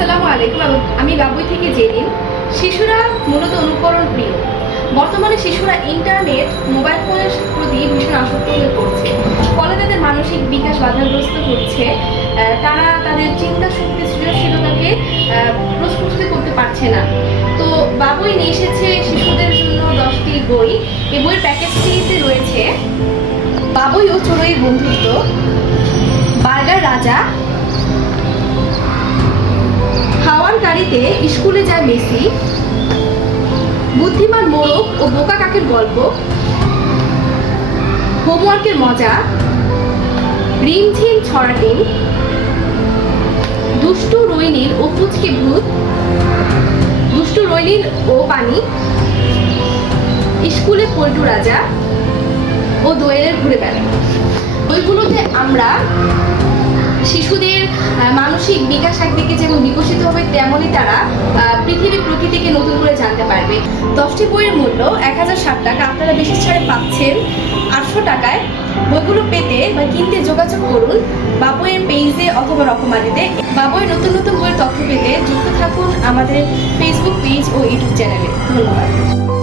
আসসালামু আলাইকুম আমি- বাবুই থেকে জেরিন শিশুরা মূলত অনুকরণ প্রিয়। বর্তমানে শিশুরা ইন্টারনেট, মোবাইল ফোনের প্রতি ভীষণ আসক্ত হয়ে পড়ছে। ফলে তাদের মানসিক বিকাশ বাধাগ্রস্ত হচ্ছে। তারা তাদের চিন্তা শক্তি, সৃজনশীলতাকে প্রস্ফুটিত করতে পারছে না। তো বাবুই নিয়ে এসেছে শিশুদের জন্য দশটি বই। এই বইয়ের প্যাকেজটিতে রয়েছে, বাবুই ও চড়ুইয়ের বন্ধুত্ব, বার্গার রাজা গাড়িতে স্কুলে যায় মেসি। বুদ্ধিমান মোরগ ও বোকা কাকের গল্প। হোমওয়ার্কের মজা। রিমঝিম ছড়াটিন দুষ্টু রৈনীল ও পুচকে ভূত। দুষ্টু রৈনীল ও পানি। স্কুলে পল্টু রাজা। ও দোয়েলের ঘুরে বেড়ানো ওইগুলোতে আমরা শিশুদের মানসিক বিকাশ একদিকে যেমন বিকশিত হবে তেমনই তারা আহ, পৃথিবী প্রকৃতিকে নতুন করে জানতে পারবে। দশটি বইয়ের মূল্য এক হাজার ষাট টাকা। আপনারা বেশি ছাড়ে পাচ্ছেন আটশো টাকায়। বইগুলো পেতে বা কিনতে যোগাযোগ করুন বাবুয়ের পেজে অথবা রকমারিতে। বাবুয়ের নতুন নতুন বইয়ের তথ্য পেতে যুক্ত থাকুন আমাদের ফেসবুক পেজ ও ইউটিউব চ্যানেলে ধন্যবাদ।